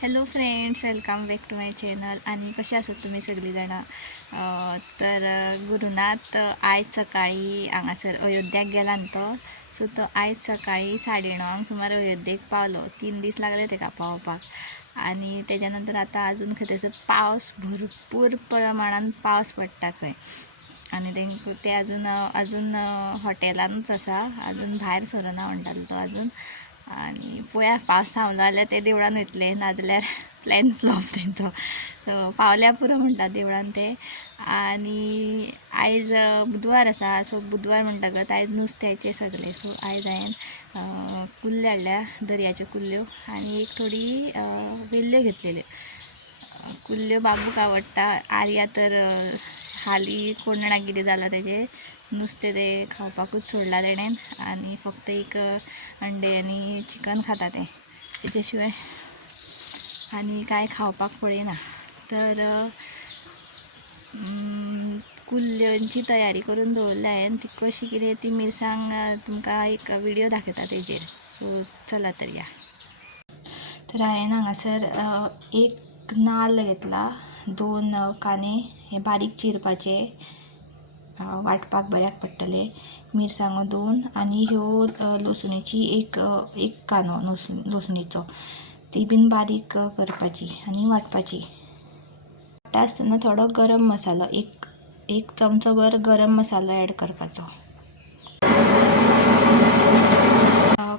Hello friends, welcome back to my channel. आणि कसे आसात तुम्ही सगळी जाणां. तर गुरुनाथ आयज सकाळी हांगासर अयोध्याक गेला तो. सो तो आयज सकाळी 9:30 सुमार अयोध्येक पावलो. 3 दीस लागले तेका पावपाक. आणि तेच्या नंतर आता अजून थंयसर पावस भरपूर प्रमाणात पावस पडटा थंय. आणि ते अजून हॉटेलानूच आसा, अजून भायर सरना म्हणटालो तो अजून. आणि पळया पावस थांबलो जाल्यार ते देवळान वयतले, नाजाल्यार प्लॅन फ्लॉप तेंचो. पावल्या पुरो म्हणटा देवळान ते. आणि आयज बुधवार आसा, सो बुधवार म्हणटकच आयज नुस्त्याचे सगळे. सो आयज हांवें कुल्ल्यो हाडल्या, दर्याच्यो कुल्ल्यो. आनी एक थोडी वेल्ल्यो घेतलेल्यो. कुल्ल्यो बाबूक आवडटा. आर्या तर हालीं कोण जाणा कितें जालां तेजें, नुस्तें तें खावपाकूच सोडलां तेणें. आनी फक्त एक अंडे आनी चिकन खाता तेच्या शिवाय आनी कांय खावपाक पळयना. तर कुल्ल्यांची तयारी करून दवरल्या हांवें. ती कशी कितें ती मिरसांग तुमकां एक व्हिडिओ दाखयता तेजेर. सो चला तर या. तर हांवें हांगासर एक नाल्ल घेतला, 2 कांदे हे बारीक चिरपाचे, वांटपाक बऱ्याक पडटले, मिरसांगो 2 आनी ह्यो लसुणेची एक कांदो लसुणेचो, ती बीन बारीक करपाची आनी वांटपाची. वांटटा आसतना थोडो गरम मसालो, एक चमचो भर गरम मसालो ॲड करपाचो.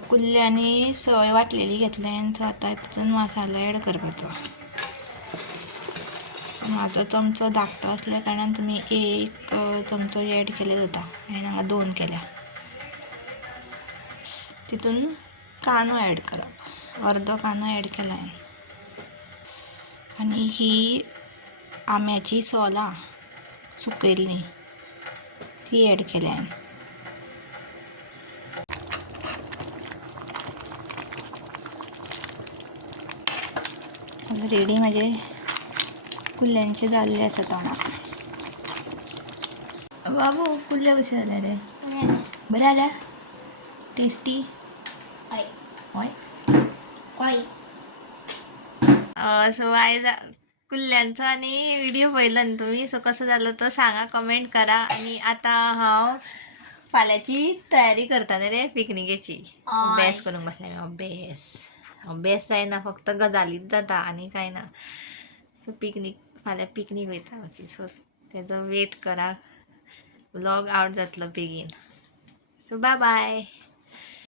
कुल्ले आनी सय वाटलेली घेतल्या. सो आतां तितून मसालो ॲड करपाचो. म्हाजो चमचो धाकटो आसल्या कारणान तुमी 1 चमचो ॲड केल्यार जाता. हांवें हांगा 2 केल्या. तितून कांदो ॲड करप, अर्दो कांदो ॲड केला हांवें. आनी ही आंब्याची सोलां सुकयल्लीं ती ॲड केल्या हांवें. रेडी म्हाजे कुल्ल्यांचे जाल्ले आसा तोंडाक. बाबू कुल्ल्यो कशे जाल्या रे? बरे जाल्या? टेस्टी? हय. सो आयज कुल्ल्यांचो आनी व्हिडिओ पळयलो न्ही तुमी. सो कसो जालो तो सांगा, कमेंट करा. आनी आतां हांव फाल्यांची तयारी करता रे पिकनिकेची. अभ्यास करूंक बसलें हांवें. अभ्यास जायना, फक्त गजालीच जाता आनी कांय ना. सो फाल्यां पिकनीक वयता आमची. सो तेजो वेट करा. व्लॉग आवट जातलो बेगीन. So bye bye.